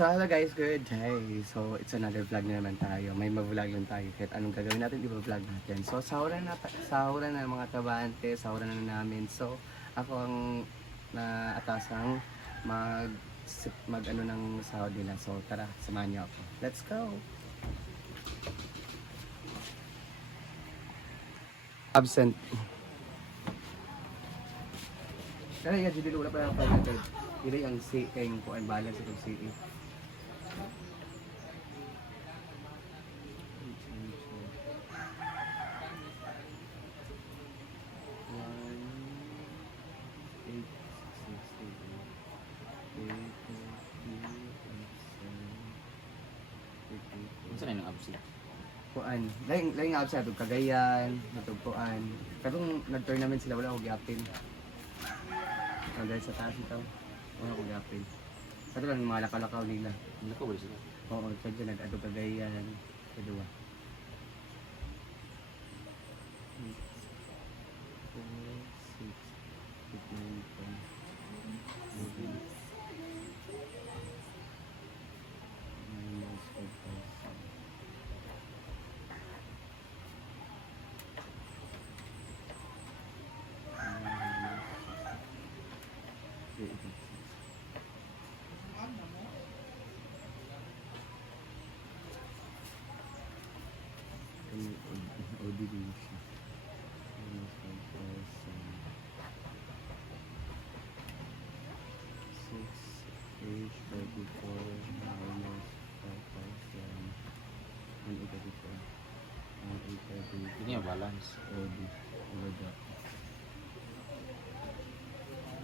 So hello guys, good day. So it's another vlog na naman tayo. May mag-vlog lang tayo. Kahit anong gagawin natin, i-vlog natin. So sahuran na mga trabahante, sahuran na namin. So ako ang naatasang mag ano ng sahod nila. So tara, samahan niyo ako. Let's go! Absent. Kaya yan, hindi wala pa lang pa. Hindi ang C kayong kuan balance itong CE. Unsa na yung absent? Kuan, laing out sa Cagayan, natugpuan. Katong nag-tournament sila wala ko gyapin. Dahil sa taas ito, wala ko gyapin. Kato lang mga lakalakaw nila. Hindi ko wala sila. Oo, sadya nag-ado Cagayan, kedua. 6, Hindi yung balance.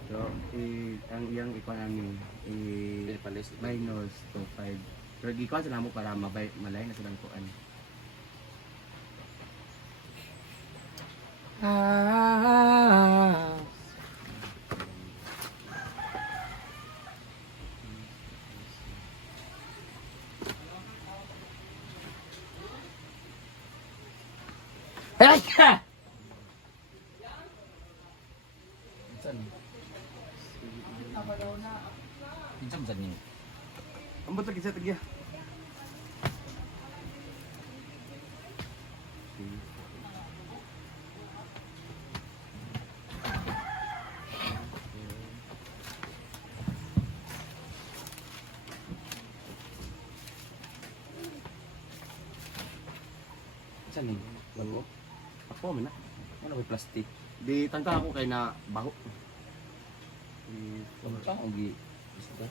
So, ang iyang economy Pinapalis. minus 2.5. Pero ikaw sila mo para malay na silang kuan. Saan? Minsan saan niyo? Ang buto kita tagya. Saan niyo? Bago? Ako man na. Ano may plastic? Di tangka ako kay na baho. Punta o gi? Isda?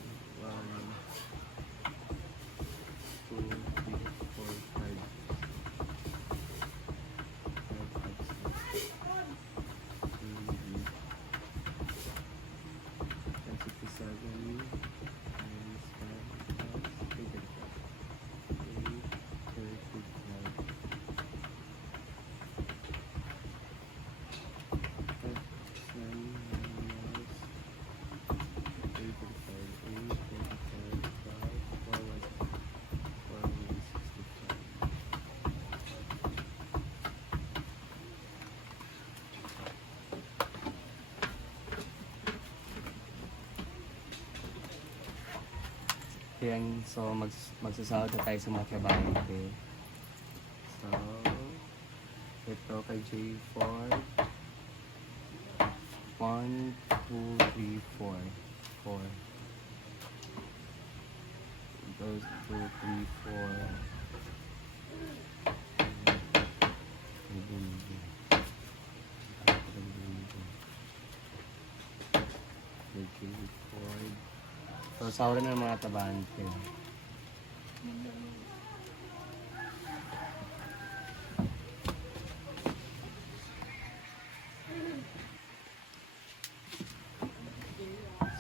Yan, so magsasahod na tayo sa mga trabahante. So, ito kay J4. 1, 2, 3, 4. 4. Those 2, 3, 4. So, sahuran na ng mga tabante.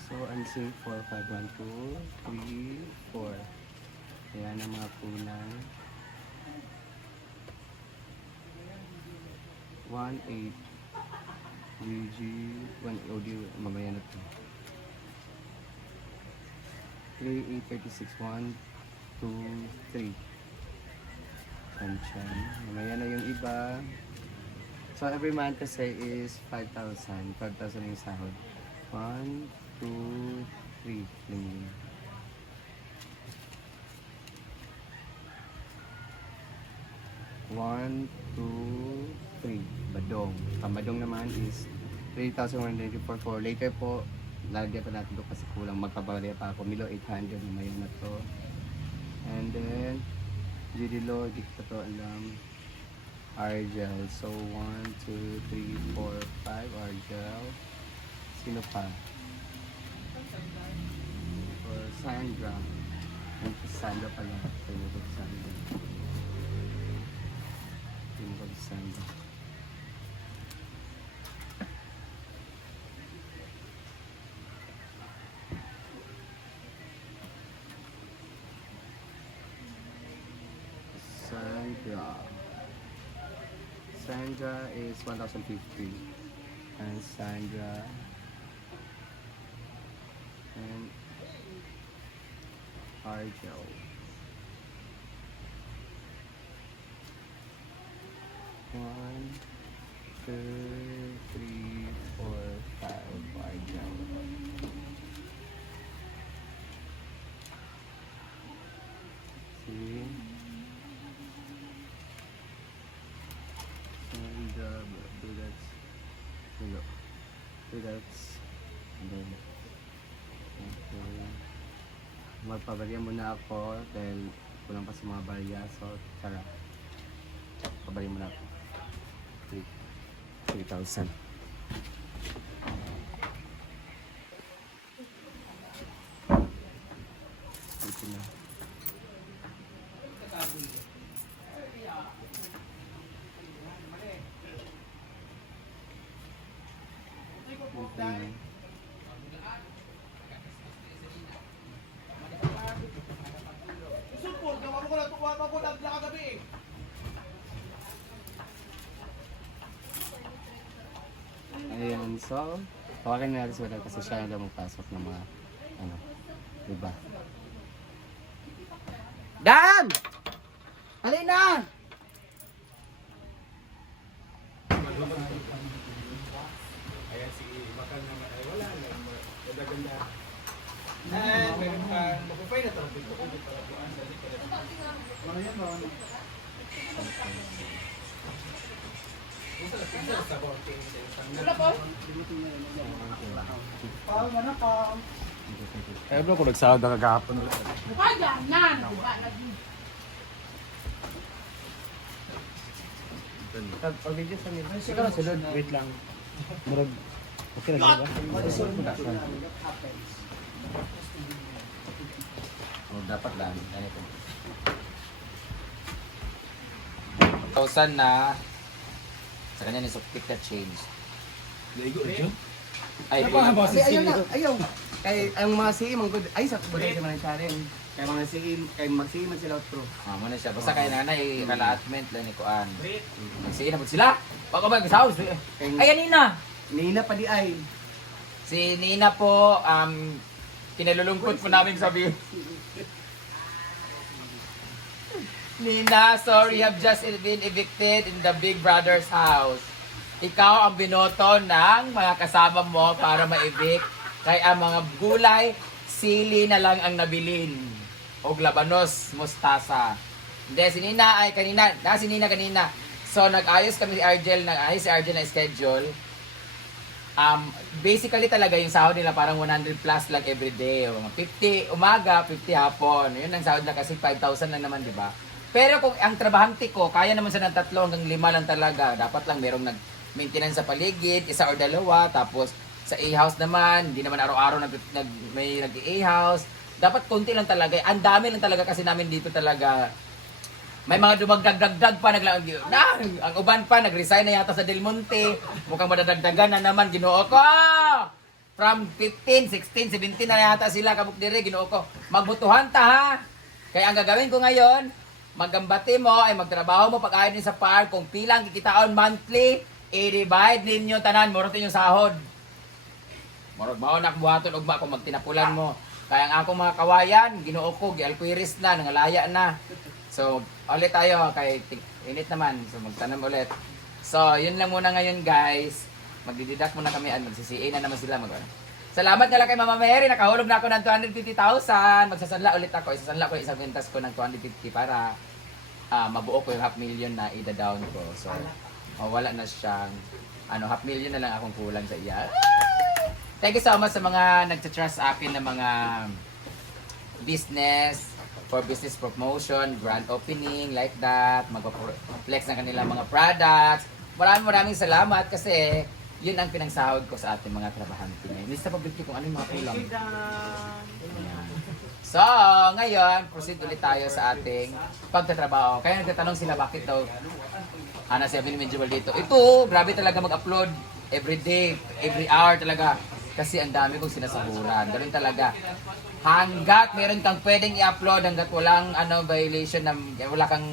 So, unsing 4, 5, 1, 2, 3, 4. Ayan ang mga kulang. 1, 8. UG, 1 audio, mamaya na ito. 3, 8, 36, 1, 2, 3. Chanchan. Mamaya na yung iba. So every month kasi is 5,000. 5,000 yung sahod. 1, 2, 3. 1, 2, 3. Badong. Ang badong naman is 3,194 for later po. Lagyan pa natin ito kasi kulang. Magpabarya pa ako. Milo 800 na mayon na to. And then, Gidilo, di ko to alam. Argel. So, 1, 2, 3, 4, 5. Argel. Sino pa? For Sandra. Yung Sandra pala. Sino ko Sandra? Sino ko Sandra? Sandra. Sandra is 1,050. And Sandra. And Argel. One, two, three, four, five. Argel. See? And do that. Do that. And then okay. Magpabarya muna ako dahil kulang pa sa mga barya. So, tara. Pabarya muna ako. 3,000. Ito na. Ito na. Support, gawa mo ko na tuwa pa ko na kagabi eh. Ayan, so, tawagan na natin si Wadal kasi siya na daw magpasok ng mga, ano, diba? Dan! Halina! Meron ka, magpapay na talaga dito ko dito talaga. Ano yan ba? Wala pa? Pao na pa. Eh bro, kung nagsahod na kagahapon. Mukha dyan na, nakuha lagi. Pag-video sa nila. Sige na, sulod. Wait lang. Murag, okay na ba? Oh, dapat lang. Ganito. 1,000 na sa kanya ni Sopik na change. Ay, Kasi ayaw na, ayaw. Kay ang mga CE, mga good, ay sa kubulan siya man sharing. Kay mga CE, kay mag CE man sila outro. mo na siya. Basta kay nanay, kalaatment lang ni Kuan. Magsiin na po sila. Pag ba sa house. Ay, Nina! Nina pa di ay. Si Nina po, kinalulungkot po namin sabihin. Nina, sorry, have just been evicted in the Big Brother's house. Ikaw ang binoto ng mga kasama mo para ma-evict. Kaya ang mga gulay, sili na lang ang nabilin. O labanos, mustasa. Hindi, si Nina ay kanina, si Nina kanina. So, nag-ayos kami si Argel, na schedule. Basically talaga yung sahod nila parang 100 plus lang every day. 50 umaga, 50 hapon. Yun ang sahod na kasi 5,000 lang naman, di ba? Pero kung ang trabahante ko, kaya naman siya ng 3 hanggang 5 lang talaga. Dapat lang merong nag-maintenance sa paligid, 1 or 2. Tapos sa A-house naman, hindi naman araw-araw may nag-A-house. Dapat konti lang talaga. Ang dami lang talaga kasi namin dito talaga. May mga dumagdag-dagdag pa ang uban pa nag-resign na yata sa Del Monte. Mukhang madadagdagan na naman, Ginoo ko. From 15, 16, 17 na yata sila kabuk dire, Ginoo ko. Magbutuhan ta ha. Kaya ang gagawin ko ngayon, magambati mo ay magtrabaho mo pag-ayod niyo sa park kung pilang kikitaon monthly, i-divide ninyo tanan mo yung sahod. Murag mao nak buhaton ugma kung magtinapulan mo. Kaya ang akong mga kawayan, Ginoo ko, gialquiris na, nangalaya na. So, ulit tayo kay init naman. So, magtanam ulit. So, yun lang muna ngayon, guys. Magdididak muna kami at magsisiin na naman sila. Salamat nga lang kay Mama Mary. Nakahulog na ako ng 250,000. Magsasanla ulit ako. Isasanla ko isang ventas ko ng 250 para mabuo ko yung 500,000 na ida-down ko. So, wala na siyang, 500,000 na lang akong kulang sa iya. Thank you so much sa mga nagtatrust sa akin na mga business, for business promotion, grand opening, like that, mag-flex ng kanilang mga products. Maraming salamat kasi yun ang pinangsahod ko sa ating mga trabahante ngayon. Lista public kung ano yung mga kulang. Ayan. So, ngayon, proceed ulit tayo sa ating pagtatrabaho. Kaya nagtatanong sila bakit daw siya minimal dito. Ito, grabe talaga mag-upload every day, every hour talaga. Kasi ang dami kong sinasahuran. Ganun talaga. Hanggat meron kang pwedeng i-upload, hanggat walang violation, wala kang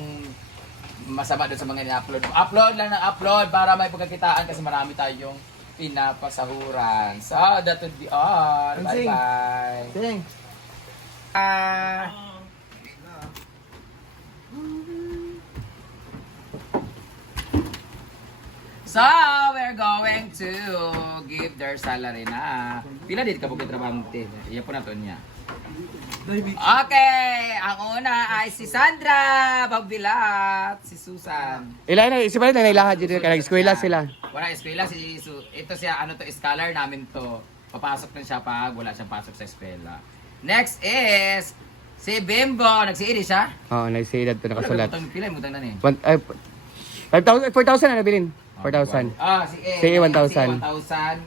masama doon sa mga i-upload. Upload lang ng upload para may pagkakitaan kasi marami tayong pinapasahuran. So, that would be all. Bye-bye. Thanks. So, we're going to give their salary na. Pila dit ka bukit trabahante. Iya po na to niya. Okay, ang una ay si Sandra Pagbilat, si Susan. Ilan na, isipan na nailahat dito kaya nag-eskwela sila. Wala eskwela si ito siya scholar namin to. Papasok na siya pag wala siyang pasok sa eskwela. Next is si Bimbo, nagsiiri siya. Oo, nagsiedad to nakasulat. Pila yung mutang na ni. 5,000, 4,000 na nabilin. 4,000. Si E. Si E, 1,000. Si 1,000.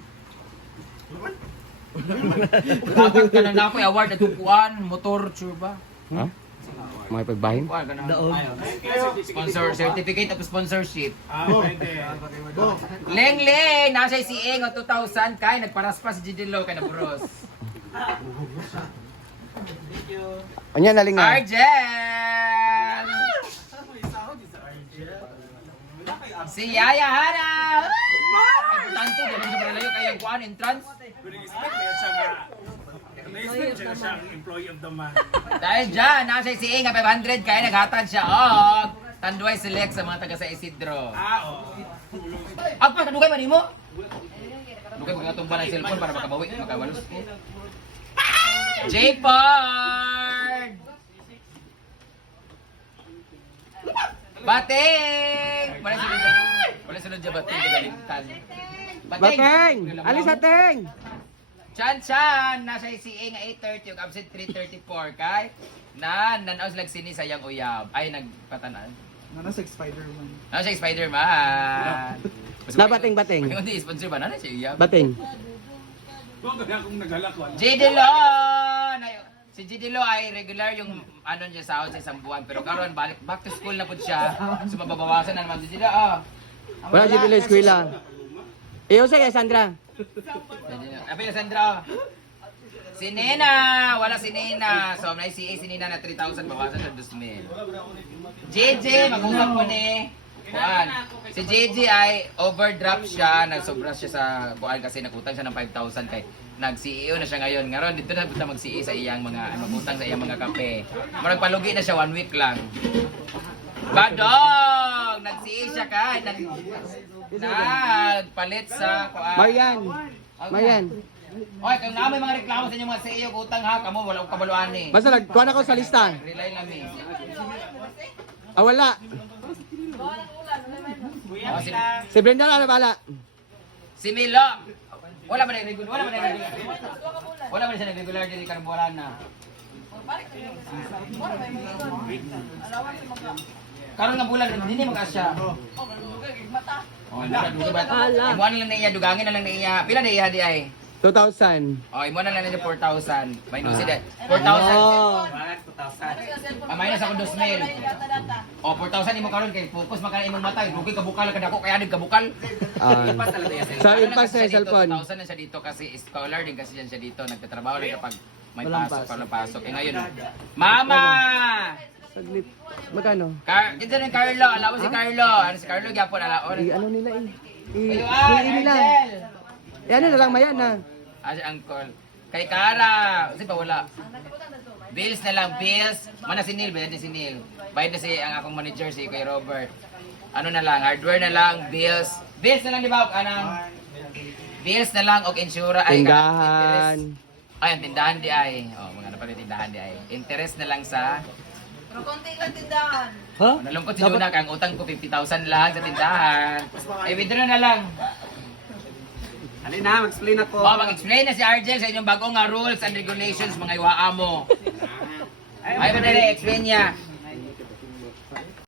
Dapat ka na ako award at tupuan, motor, sure ba? Ha? Mga pagbahin? Sponsor, certificate of sponsorship. Pwede. Leng Leng, nasa si Eng o 2,000 kay nagparaspas si Gidilo kay naburos. Anya naling na. Arjen! Si Yaya Hana! Importante, gano'n sa palayo kayang kuhan, entrance. Na-expect siya siyang employee of the month. Dahil dyan, nasa si Eng 500 kaya naghatag siya og Tanduay Select sa mga taga sa Isidro. Agpas, nadugay man mo? Dugay mo nga tumba ng cellphone para makabawi, makabalus ko. J-Pard! Bating! Wala sunod dyan bating, kagalintan. Bateng! Alis ateng! Chan Chan! Nasa si nga 8:30, yung absent 3:34 kay nanaw sila sini sa yang uyab. Ay, nagpatanan. Nasa Spider-Man. Ano siya Spider-Man? Na bating. Hindi, sponsor ba? Ano siya uyab? Bating. Huwag kaya akong nagalakwan. Gidilo! Si Gidilo ay regular yung niya sahod sa isang buwan. Pero karon balik back to school na po siya. So mababawasan na naman si Gidilo. Wala si Dilo eskwela. Iyo siya kay Sandra. Apa yung Sandra? Si Nena! Wala si Nena. So, may CA si Nena na 3,000. Bawasan sa 2,000. JJ, mag-usap mo ni. Kuan. Si JJ ay overdraft siya. Nagsobra siya sa kuan kasi nagutang siya ng 5,000 kay nag-CEO na siya ngayon. Ngayon, dito na punta mag-CE sa iyang mga, magutang sa iyang mga kape. Maragpalugi na siya 1 week lang. Badong! Nag-CE siya kay. Nagpalit sa kuan. Marian. Oy, kung na may mga reklamo sa inyong mga CEO utang ha, kamo wala ko kabaluan ni. Basta nagkuhan ako sa lista. Relay lami. Wala. Oh, Si Brenda na bala. si Milo. Wala ba na regular? Wala ba siya regular diri karburan na. Karon nga bulan hindi mag-asya. Oh, duga ba? Imo na lang na iya dugangin na lang na iya. Pila na iya di ay? 2,000. Oh, imo na lang na 4,000. Minus it. 4,000. Oh. Minus ako 2,000. Oh, 4,000 imo karon kay focus man kana imong mata. Dugi ka bukal ka dako kaya ka bukal. Impas talaga yan. Sa impas na yung cellphone. 2,000 na siya dito kasi scholar din kasi yan siya dito. Nagtatrabaho lang kapag may pasok, walang pasok. Eh ngayon, Mama! Saglit. Magkano? Dito rin Carlo. Alam mo si Carlo. Ano si Carlo? Gyapon alaon. Ano nila eh. Ayun, nila. Angel! Ano na lang mayan na. Si Uncle. Kay Kara. Kasi pa wala. Bills na lang. Bills. Mana si Neil. Bayad na si Neil. Bayad na si ang akong manager si kay Robert. Ano na lang. Hardware na lang. Bills. Bills na lang di ba? Anang bills na lang og insura. Tindahan. Ay, ang tindahan di ay. Oh, mga na pala tindahan di ay. Interest na lang sa Pero konti lang tindahan. Ha? Nalungkot si Luna kang utang ko 50,000 lang sa tindahan. Eh, withdraw na lang. Alin na, mag-explain ako. Mag-explain na si Argel sa inyong bagong rules and regulations mga iwaa mo. Ay, mo explain niya.